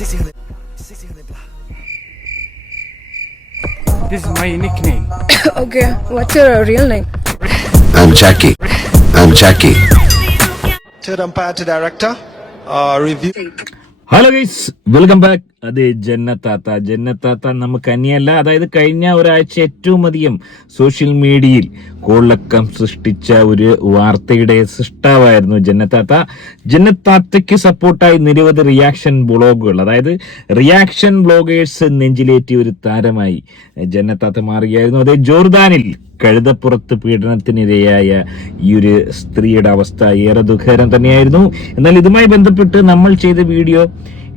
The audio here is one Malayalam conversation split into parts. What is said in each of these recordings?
This is my nickname. Okay, what's your real name? I'm Jackie. Third umpire to director. Review. Hello guys, welcome back. അതെ, ജന്നത്താത്ത നമുക്ക് അന്യല്ല. അതായത് കഴിഞ്ഞ ഒരാഴ്ച ഏറ്റവും അധികം സോഷ്യൽ മീഡിയയിൽ കോളക്കം സൃഷ്ടിച്ച ഒരു വാർത്തയുടെ സൃഷ്ടാവായിരുന്നു ജന്നത്താത്തയ്ക്ക് സപ്പോർട്ടായി നിരവധി റിയാക്ഷൻ ബ്ലോഗുകൾ, അതായത് റിയാക്ഷൻ ബ്ലോഗേഴ്സ് നെഞ്ചിലേറ്റിയ ഒരു താരമായി ജന്നത്താത്ത മാറുകയായിരുന്നു. അതേ, ജോർദാനിൽ കഴുതപ്പുറത്ത് പീഡനത്തിനിരയായ ഈ ഒരു സ്ത്രീയുടെ അവസ്ഥ ഏറെ ദുഃഖകരം തന്നെയായിരുന്നു. എന്നാൽ ഇതുമായി ബന്ധപ്പെട്ട് നമ്മൾ ചെയ്ത വീഡിയോ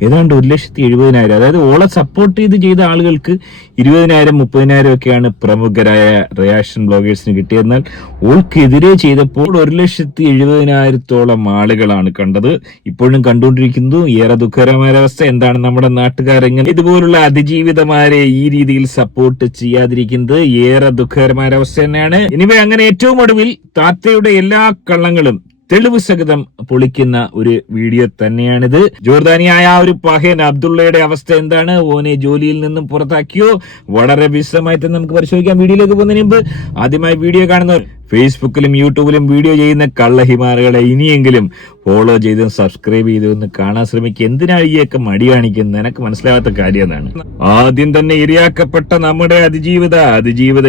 ഏതാണ്ട് 1,70,000, അതായത് ഓളെ സപ്പോർട്ട് ചെയ്ത ആളുകൾക്ക് 20,000, 30,000 ഒക്കെയാണ് പ്രമുഖരായ റിയാക്ഷൻ ബ്ലോഗേഴ്സിന് കിട്ടിയതെന്നാൽ ഓൾക്കെതിരെ ചെയ്തപ്പോൾ 1,70,000-ഓളം ആളുകളാണ് കണ്ടത്, ഇപ്പോഴും കണ്ടുകൊണ്ടിരിക്കുന്നു. ഏറെ ദുഃഖകരമായ അവസ്ഥ. എന്താണ് നമ്മുടെ നാട്ടുകാരെങ്ങനെ ഇതുപോലുള്ള അതിജീവിതമാരെ ഈ രീതിയിൽ സപ്പോർട്ട് ചെയ്യാതിരിക്കുന്നത്? ഏറെ ദുഃഖകരമായ അവസ്ഥ തന്നെയാണ്. ഇനിവേ, അങ്ങനെ ഏറ്റവും ഒടുവിൽ താത്തയുടെ എല്ലാ കള്ളങ്ങളും തെളിവ് സഹിതം പൊളിക്കുന്ന ഒരു വീഡിയോ തന്നെയാണിത്. ജോർദാനിയായ ആ ഒരു പഹയൻ അബ്ദുള്ളയുടെ അവസ്ഥ എന്താണ്? ഓനെ ജോലിയിൽ നിന്നും പുറത്താക്കിയോ? വളരെ വിശദമായിട്ട് നമുക്ക് പരിശോധിക്കാം. വീഡിയോയിലേക്ക് പോകുന്നതിന് മുമ്പ് ആദ്യമായി വീഡിയോ കാണുന്നവർ ഫേസ്ബുക്കിലും യൂട്യൂബിലും വീഡിയോ ചെയ്യുന്ന കള്ളഹിമാറുകളെ ഇനിയെങ്കിലും ഫോളോ ചെയ്തും സബ്സ്ക്രൈബ് ചെയ്തൊന്ന് കാണാൻ ശ്രമിക്കുക. എന്തിനാണ് ഈയൊക്കെ മടി കാണിക്കുന്നത്? എനിക്ക് മനസ്സിലാവാത്ത കാര്യം എന്നാണ്. ആദ്യം തന്നെ ഇരയാക്കപ്പെട്ട നമ്മുടെ അതിജീവിത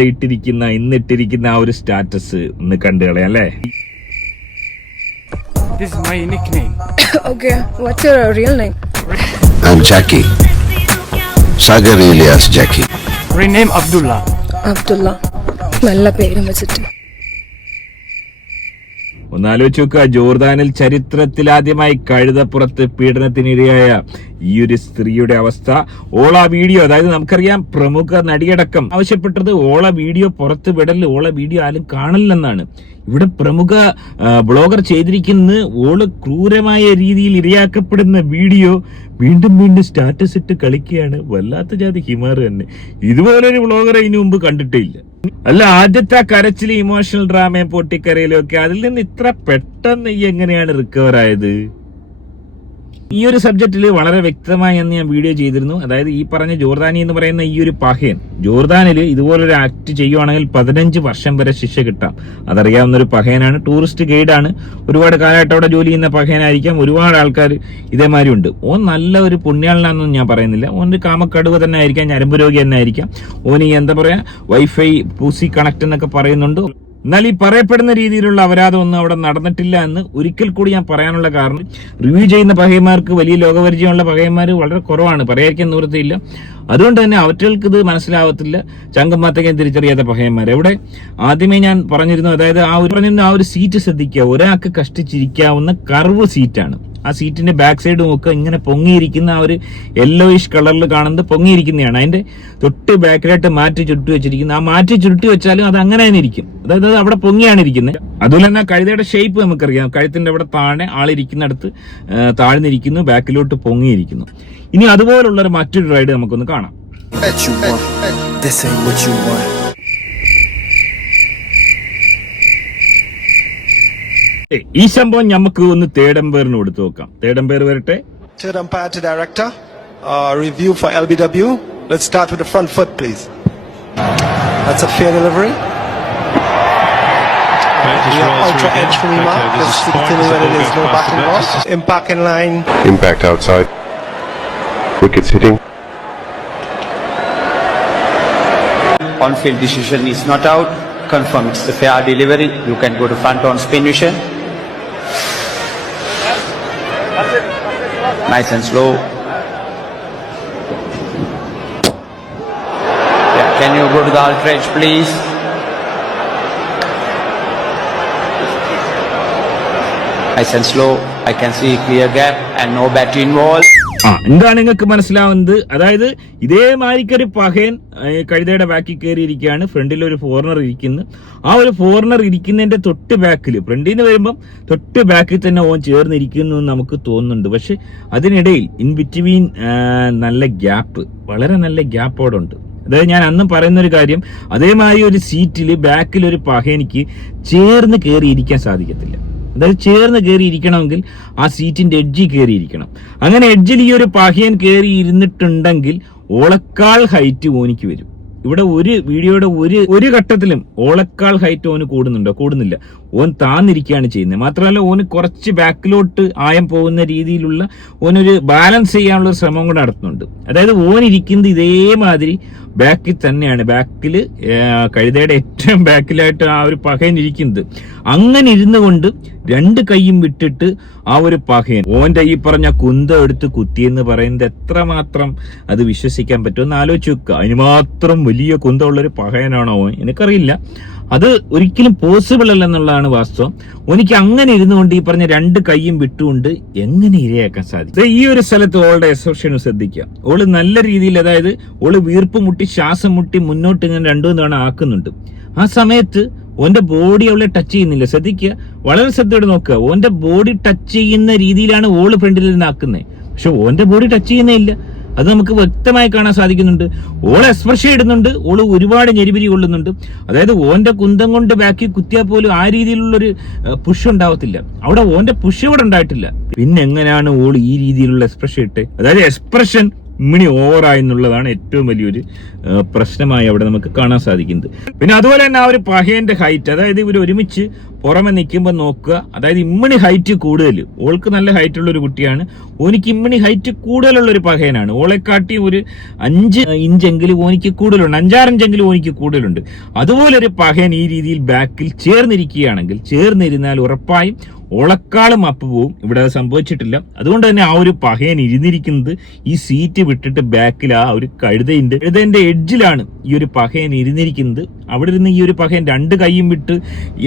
ഇന്നിട്ടിരിക്കുന്ന ആ ഒരു സ്റ്റാറ്റസ് ഒന്ന് കണ്ടുകളയാം അല്ലേ. This is my nickname. Okay, what's your real name? I'm Jackie. Sagar Elias Jackie. Rename Abdullah. Abdullah. നല്ല പേരും വെച്ചിട്ട്. ഒന്നാലോചിച്ച് നോക്കുക, ജോർദാനിൽ ചരിത്രത്തിലാദ്യമായി കഴുതപ്പുറത്ത് പീഡനത്തിനിരയായ ഈ ഒരു സ്ത്രീയുടെ അവസ്ഥ. ഓള വീഡിയോ, അതായത് നമുക്കറിയാം പ്രമുഖ നടിയടക്കം ആവശ്യപ്പെട്ടത് ഓള വീഡിയോ പുറത്ത് വിടല്, ഓള വീഡിയോ ആരും കാണില്ലെന്നാണ്. ഇവിടെ പ്രമുഖ ബ്ലോഗർ ചെയ്തിരിക്കുന്നത് ഓള് ക്രൂരമായ രീതിയിൽ ഇരയാക്കപ്പെടുന്ന വീഡിയോ വീണ്ടും സ്റ്റാറ്റസ് ഇട്ട് കളിക്കുകയാണ്. വല്ലാത്ത ജാതി ഹിമാറ് തന്നെ. ഇതുപോലൊരു ബ്ലോഗറെ ഇതിനു മുമ്പ് കണ്ടിട്ടേ ഇല്ല. അല്ല, ആദ്യത്തെ കരച്ചിലും ഇമോഷണൽ ഡ്രാമയും പൊട്ടിക്കരയിലും ഒക്കെ അതിൽ നിന്ന് ഇത്ര പെട്ടെന്ന് എങ്ങനെയാണ് റിക്കവർ ആയത്? ഈ ഒരു സബ്ജക്റ്റിൽ വളരെ വ്യക്തമായി അന്ന് ഞാൻ വീഡിയോ ചെയ്തിരുന്നു. അതായത് ഈ പറഞ്ഞ ജോർദാനി എന്ന് പറയുന്ന ഈ ഒരു പഹയൻ ജോർദാനിൽ ഇതുപോലൊരു ആക്ട് ചെയ്യുവാണെങ്കിൽ 15 വർഷം വരെ ശിക്ഷ കിട്ടാം. അതറിയാവുന്ന ഒരു പഹയനാണ്, ടൂറിസ്റ്റ് ഗൈഡാണ്, ഒരുപാട് കാലമായിട്ട് അവിടെ ജോലി ചെയ്യുന്ന പഹയനായിരിക്കാം. ഒരുപാട് ആൾക്കാർ ഇതേമാതിരി ഉണ്ട്. ഓൻ നല്ല ഒരു പുണ്യാളനാണെന്നൊന്നും ഞാൻ പറയുന്നില്ല. ഓന് കാമക്കടുവ തന്നെ ആയിരിക്കാം, ഞരമ്പ് രോഗി തന്നെ ആയിരിക്കാം. ഓന് എന്താ പറയാ, വൈഫൈ പൂസി കണക്ട് എന്നൊക്കെ പറയുന്നുണ്ട്. എന്നാൽ ഈ പറയപ്പെടുന്ന രീതിയിലുള്ള അപരാധം ഒന്നും അവിടെ നടന്നിട്ടില്ല എന്ന് ഒരിക്കൽ കൂടി ഞാൻ പറയാനുള്ള കാരണം, റിവ്യൂ ചെയ്യുന്ന പഹയന്മാർക്ക് വലിയ ലോകപരിചയമുള്ള പഹയന്മാർ വളരെ കുറവാണ്, പറയാതിരിക്കാൻ നിവൃത്തിയില്ല. അതുകൊണ്ട് തന്നെ അവറ്റകൾക്ക് ഇത് മനസ്സിലാവത്തില്ല. ചങ്കമാത്തേക്കും തിരിച്ചറിയാത്ത പഹയന്മാർ. എവിടെ ആദ്യമേ ഞാൻ പറഞ്ഞിരുന്നു, അതായത് ആ ഒരു സീറ്റ് ശ്രദ്ധിക്കുക. ഒരാൾക്ക് കഷ്ടിച്ചിരിക്കാവുന്ന കർവ് സീറ്റാണ്. ആ സീറ്റിന്റെ ബാക്ക് സൈഡ് നോക്കുക, ഇങ്ങനെ പൊങ്ങിയിരിക്കുന്ന ആ ഒരു യെല്ലോയിഷ് കളറിൽ കാണുന്നത് പൊങ്ങിയിരിക്കുന്നതാണ്. അതിന്റെ തൊട്ട് ബാക്കിലായിട്ട് മാറ്റി ചുരുട്ടി വെച്ചിരിക്കുന്നത്. ആ മാറ്റി ചുരുട്ടി വെച്ചാലും അത് അങ്ങനെ തന്നെ ഇരിക്കും, അതായത് അവിടെ പൊങ്ങിയാണ് ഇരിക്കുന്നത്. അതുപോലെ തന്നെ കഴുതയുടെ ഷേപ്പ് നമുക്കറിയാം. കഴുത്തിന്റെ അവിടെ താഴെ ആളിരിക്കുന്നിടത്ത് താഴ്ന്നിരിക്കുന്നു, ബാക്കിലോട്ട് പൊങ്ങിയിരിക്കുന്നു. ഇനി അതുപോലുള്ളൊരു മറ്റൊരു റൈഡ് നമുക്കൊന്ന് കാണാം. ഈ സംഭവം നമുക്ക് ഒന്ന് തേർഡ് എംപയറിന് കൊടുത്തു നോക്കാം. തേർഡ് എംപയർ വരട്ടെ. Third umpire to director. Review for LBW. Let's start with the front foot, please. That's a fair delivery. Ultra edge for me, Mark. Just tell me whether there's no batting loss. Impact in line. Impact outside. Wickets hitting. On-field decision is not out. Confirm it's the fair delivery. You can go to front on spin vision. Nice and slow. Yeah, can you go to the ultra edge, please? Nice and slow. I can see clear gap and no bat involved. എന്താണ് നിങ്ങൾക്ക് മനസ്സിലാവുന്നത്? അതായത് ഇതേമാതിരിക്കൊരു പഹയൻ കഴുതയുടെ ബാക്കിൽ കയറിയിരിക്കുകയാണ്. ഫ്രണ്ടിൽ ഒരു ഫോറിനർ ഇരിക്കുന്നു. ആ ഒരു ഫോറിനർ ഇരിക്കുന്നതിന്റെ തൊട്ട് ബാക്കിൽ, ഫ്രണ്ടിൽ നിന്ന് വരുമ്പം തൊട്ട് ബാക്കിൽ തന്നെ ഓൻ ചേർന്നിരിക്കുന്നു എന്ന് നമുക്ക് തോന്നുന്നുണ്ട്. പക്ഷെ അതിനിടയിൽ ഇൻ ബിറ്റ്വീൻ നല്ല ഗ്യാപ്പ്, വളരെ നല്ല ഗ്യാപ്പ് അവിടെ ഉണ്ട്. അതായത് ഞാൻ അന്നും പറയുന്ന ഒരു കാര്യം, അതേമാതിരി ഒരു സീറ്റിൽ ബാക്കിൽ ഒരു പഹയനിക്ക് ചേർന്ന് കയറിയിരിക്കാൻ സാധിക്കത്തില്ല. അതായത് ചേർന്ന് കയറിയിരിക്കണമെങ്കിൽ ആ സീറ്റിന്റെ എഡ്ജിൽ കയറിയിരിക്കണം. അങ്ങനെ എഡ്ജിൽ ഈ ഒരു പഹയൻ കയറി ഇരുന്നിട്ടുണ്ടെങ്കിൽ ഓളക്കാൾ ഹൈറ്റ് ഓനിക്ക് വരും. ഇവിടെ ഒരു വീഡിയോയുടെ ഒരു ഘട്ടത്തിലും ഓളക്കാൾ ഹൈറ്റ് ഓന് കൂടുന്നില്ല. ഓൻ താന്നിരിക്കുകയാണ് ചെയ്യുന്നത്. മാത്രമല്ല ഓന് കുറച്ച് ബാക്കിലോട്ട് ആയം പോകുന്ന രീതിയിലുള്ള ഓനൊരു ബാലൻസ് ചെയ്യാനുള്ള ഒരു ശ്രമം കൂടെ നടത്തുന്നുണ്ട്. അതായത് ഓൻ ഇരിക്കുന്നത് ഇതേമാതിരി ബാക്കിൽ തന്നെയാണ്. ബാക്കിൽ കഴുതയുടെ ഏറ്റവും ബാക്കിലായിട്ട് ആ ഒരു പഹയൻ ഇരിക്കുന്നത്. അങ്ങനെ ഇരുന്നു കൊണ്ട് രണ്ട് കൈയും വിട്ടിട്ട് ആ ഒരു പഹയൻ ഓന്റെ ഈ പറഞ്ഞ കുന്തം എടുത്ത് കുത്തിയെന്ന് പറയുന്നത് എത്രമാത്രം അത് വിശ്വസിക്കാൻ പറ്റുമെന്ന് ആലോചിച്ച് വെക്കുക. അതിന് മാത്രം വലിയ കുന്തമുള്ളൊരു പഹയനാണോ ഓൻ? എനിക്കറിയില്ല. അത് ഒരിക്കലും പോസിബിൾ അല്ലെന്നുള്ളതാണ് വാസ്തവം. എനിക്ക് അങ്ങനെ ഇരുന്നുകൊണ്ട് ഈ പറഞ്ഞ രണ്ട് കൈയും വിട്ടുകൊണ്ട് എങ്ങനെ ഇരയാക്കാൻ സാധിക്കും? ഈ ഒരു സ്ഥലത്ത് ഓളുടെ എക്സ്പ്രഷൻ ശ്രദ്ധിക്കുക. ഓള് നല്ല രീതിയിൽ, അതായത് ഓള് വീർപ്പ് മുട്ടി ശ്വാസം മുട്ടി മുന്നോട്ട് ഇങ്ങനെ 2-3 തവണ ആക്കുന്നുണ്ട്. ആ സമയത്ത് ഓന്റെ ബോഡി അവളെ ടച്ച് ചെയ്യുന്നില്ല. ശ്രദ്ധിക്കുക, വളരെ ശ്രദ്ധയോടെ നോക്കുക. ഓന്റെ ബോഡി ടച്ച് ചെയ്യുന്ന രീതിയിലാണ് ഓള് ഫ്രണ്ടിൽ നിന്ന് ആക്കുന്നത്. പക്ഷെ ഓന്റെ ബോഡി ടച്ച് ചെയ്യുന്നേ ഇല്ല. അത് നമുക്ക് വ്യക്തമായി കാണാൻ സാധിക്കുന്നുണ്ട്. ഓള് എക്സ്പ്രഷൻ ഇടുന്നുണ്ട്, ഓള് ഒരുപാട് ഞെരിപിരി കൊള്ളുന്നുണ്ട്. അതായത് ഓന്റെ കുന്തം കൊണ്ട് ബാക്കി കുത്തിയാൽ പോലും ആ രീതിയിലുള്ളൊരു പുഷ് ഉണ്ടാവത്തില്ല. അവിടെ ഓന്റെ പുഷ് ഇവിടെ ഉണ്ടായിട്ടില്ല. പിന്നെ എങ്ങനെയാണ് ഓള് ഈ രീതിയിലുള്ള എക്സ്പ്രഷൻ ഇട്ട്? അതായത് എക്സ്പ്രഷൻ ഇമ്മിണി ഓവറായി എന്നുള്ളതാണ് ഏറ്റവും വലിയൊരു പ്രശ്നമായി അവിടെ നമുക്ക് കാണാൻ സാധിക്കുന്നത്. പിന്നെ അതുപോലെ തന്നെ ആ ഒരു പഹയന്റെ ഹൈറ്റ്, അതായത് ഇവർ ഒരുമിച്ച് പുറമെ നിൽക്കുമ്പോൾ നോക്കുക. അതായത് ഇമ്മിണി ഹൈറ്റ് കൂടുതൽ, ഓൾക്ക് നല്ല ഹൈറ്റ് ഉള്ള ഒരു കുട്ടിയാണ്. ഓനിക്ക് ഇമ്മിണി ഹൈറ്റ് കൂടുതലുള്ള ഒരു പഹയനാണ്. ഓളെക്കാട്ടി ഒരു 5 ഇഞ്ചെങ്കിലും ഓനിക്ക് കൂടുതലുണ്ട്, 5-6 ഇഞ്ചെങ്കിലും ഓനിക്ക് കൂടുതലുണ്ട്. അതുപോലെ ഒരു പഹയൻ ഈ രീതിയിൽ ബാക്കിൽ ചേർന്നിരിക്കുകയാണെങ്കിൽ, ചേർന്നിരുന്നാൽ ഉറപ്പായും ഓളക്കാളും അപ്പ് പോവും. ഇവിടെ അത് സംഭവിച്ചിട്ടില്ല. അതുകൊണ്ട് തന്നെ ആ ഒരു പഹയൻ ഇരുന്നിരിക്കുന്നത് ഈ സീറ്റ് വിട്ടിട്ട് ബാക്കിൽ ആ ഒരു കഴുതന്റെ എഡ്ജിലാണ് ഈ ഒരു പഹയൻ ഇരുന്നിരിക്കുന്നത്. അവിടെ ഇരുന്ന് ഈ ഒരു പഹയൻ രണ്ട് കൈയും വിട്ട്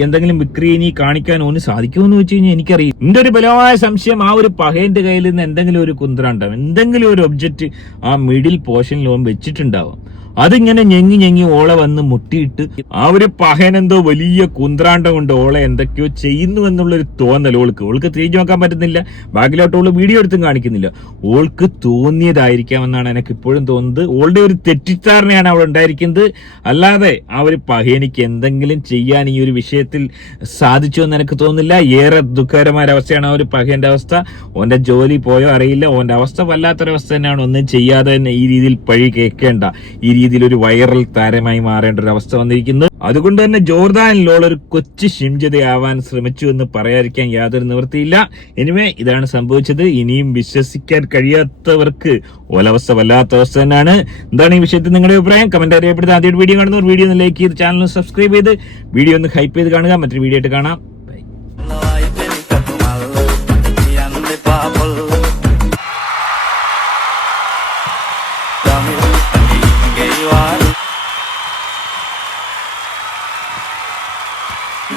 എന്തെങ്കിലും വിക്രിയനി കാണിക്കാൻ ഓന് സാധിക്കുമെന്ന് വെച്ച് കഴിഞ്ഞാൽ എനിക്കറിയാം. എന്റെ ഒരു ബലമായ സംശയം, ആ ഒരു പഹയന്റെ കയ്യിൽ നിന്ന് എന്തെങ്കിലും ഒരു കുന്തറ ഉണ്ടാവും, എന്തെങ്കിലും ഒരു ഒബ്ജക്റ്റ് ആ മിഡിൽ പോർഷനിൽ ഓൻ വെച്ചിട്ടുണ്ടാവാം. അതിങ്ങനെ ഞെങ്ങി ഓളെ വന്ന് മുട്ടിയിട്ട് ആ ഒരു പഹയൻ എന്തോ വലിയ കുന്ത്രാണ്ടം കൊണ്ട് ഓളെ എന്തൊക്കെയോ ചെയ്യുന്നു എന്നുള്ളൊരു തോന്നൽ ഓൾക്ക് തിരിഞ്ഞു നോക്കാൻ പറ്റുന്നില്ല. ബാക്കിലോട്ട് ഓള് വീഡിയോ എടുത്തും കാണിക്കുന്നില്ല. ഓൾക്ക് തോന്നിയതായിരിക്കാമെന്നാണ് എനിക്ക് ഇപ്പോഴും തോന്നുന്നത്. ഓളുടെ ഒരു തെറ്റിദ്ധാരണയാണ് അവൾ ഉണ്ടായിരിക്കുന്നത്. അല്ലാതെ ആ ഒരു പഹയനിക്ക് എന്തെങ്കിലും ചെയ്യാൻ ഈ ഒരു വിഷയത്തിൽ സാധിച്ചു എന്ന് എനിക്ക് തോന്നുന്നില്ല. ഏറെ ദുഃഖകരമായ അവസ്ഥയാണ് ആ ഒരു പഹയന്റെ അവസ്ഥ. ഓന്റെ ജോലി പോയോ അറിയില്ല. ഓന്റെ അവസ്ഥ വല്ലാത്തൊരവസ്ഥ തന്നെയാണ്. ഒന്നും ചെയ്യാതെ തന്നെ ഈ രീതിയിൽ പഴി കേൾക്കേണ്ട, ഈ രീതിയിൽ ഒരു വൈറൽ താരമായി മാറേണ്ട ഒരു അവസ്ഥ വന്നിരിക്കുന്നത്. അതുകൊണ്ട് തന്നെ ജോർദാനിലുള്ള ഒരു കൊച്ചു ഷിംജതയാവാൻ ശ്രമിച്ചു എന്ന് പറയാതിരിക്കാൻ യാതൊരു നിവൃത്തിയില്ല. എനിവേ, ഇതാണ് സംഭവിച്ചത്. ഇനിയും വിശ്വസിക്കാൻ കഴിയാത്തവർക്ക് ഓലവസ്ഥ വല്ലാത്ത അവസ്ഥ തന്നെയാണ്. എന്താണ് ഈ വിഷയത്തിൽ നിങ്ങളുടെ അഭിപ്രായം? കമന്റ് അറിയപ്പെടുന്നത്. ആദ്യമായിട്ട് വീഡിയോ കാണുന്നവർ വീഡിയോ ഒന്ന് ലൈക്ക് ചെയ്ത് ചാനൽ സബ്സ്ക്രൈബ് ചെയ്ത് വീഡിയോ ഒന്ന് ഹൈപ്പ് ചെയ്ത് കാണുക. മറ്റൊരു വീഡിയോ ആയിട്ട് കാണാം.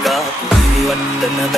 Gak